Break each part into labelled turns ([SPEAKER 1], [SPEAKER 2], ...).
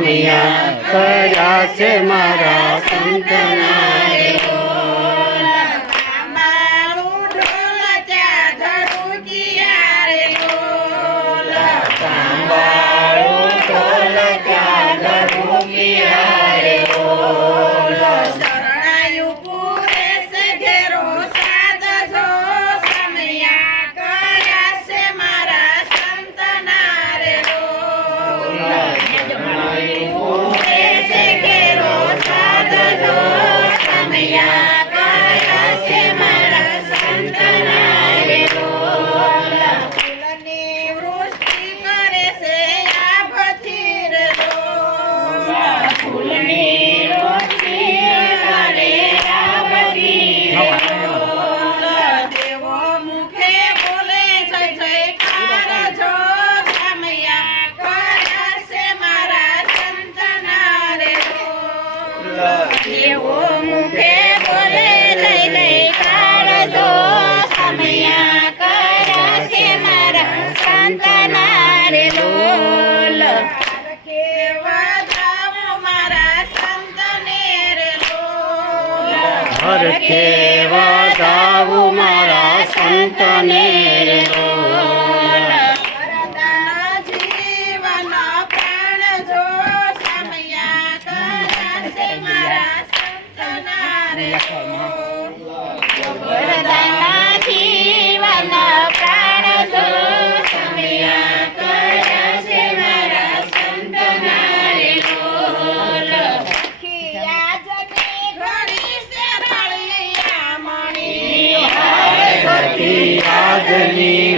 [SPEAKER 1] मिया सरासे मरा संतनाय हर वा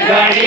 [SPEAKER 1] Thank you.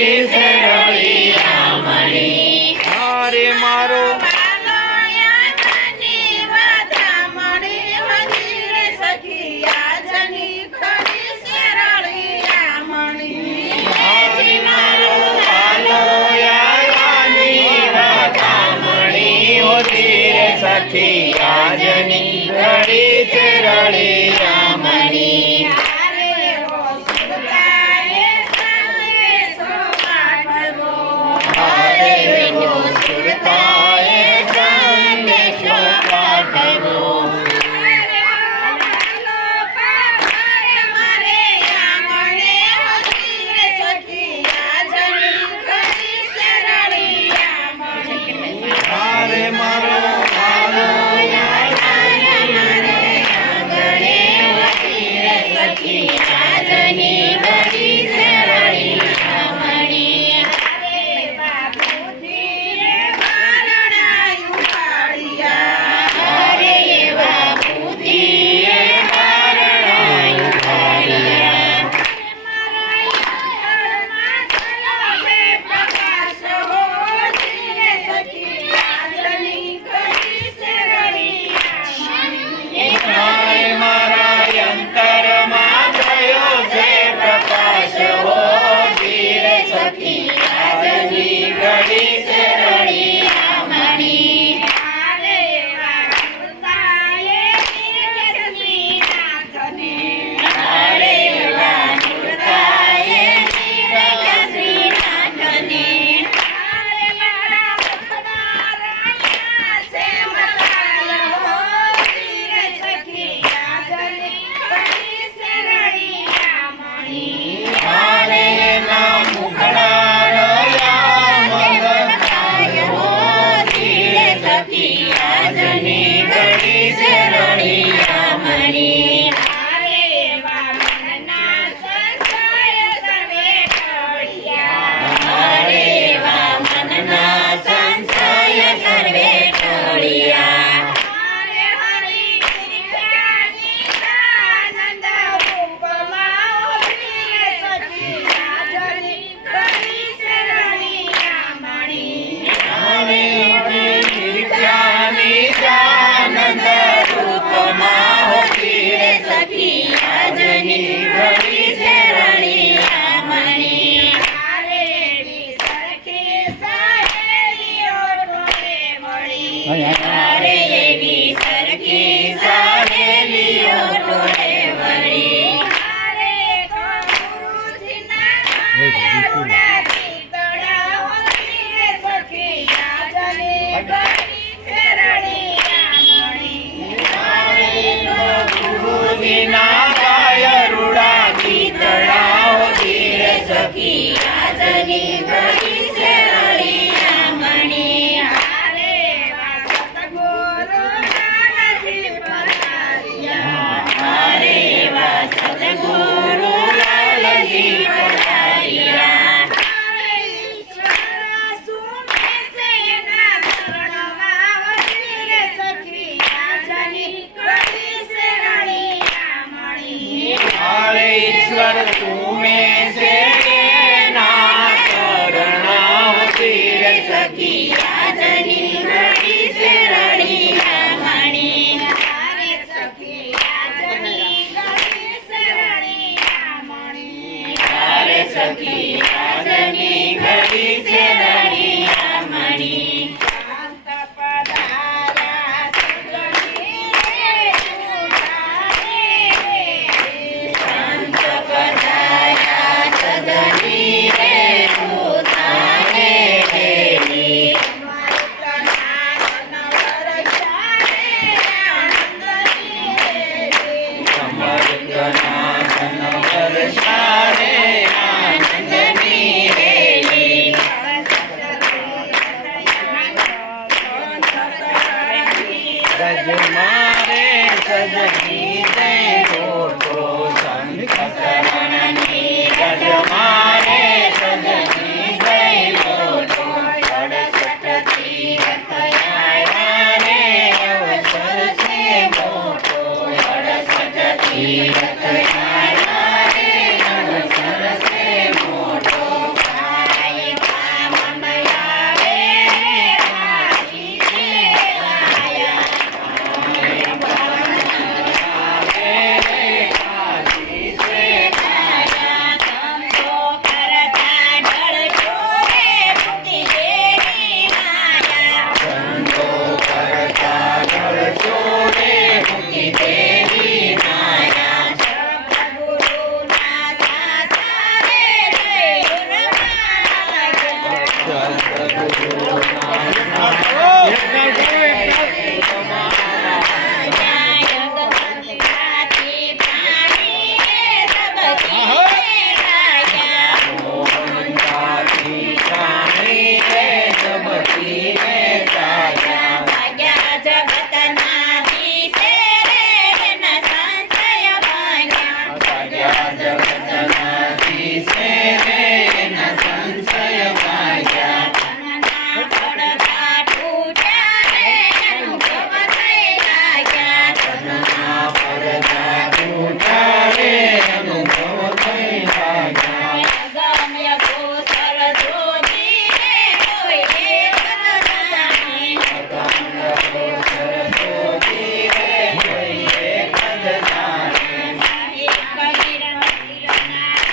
[SPEAKER 1] Jackie.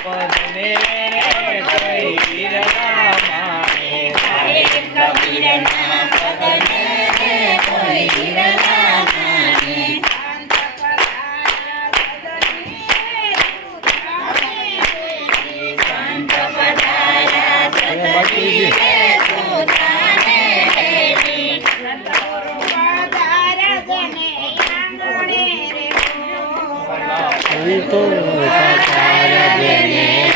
[SPEAKER 1] Pode, Carlito, Carlito, Carlito,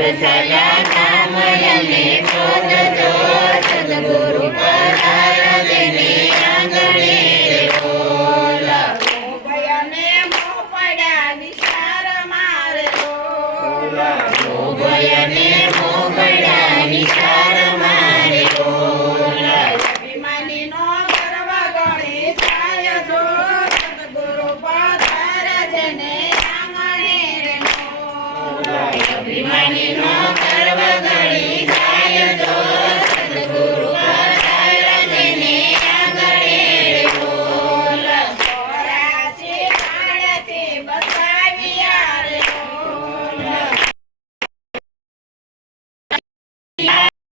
[SPEAKER 1] जया कामये and in our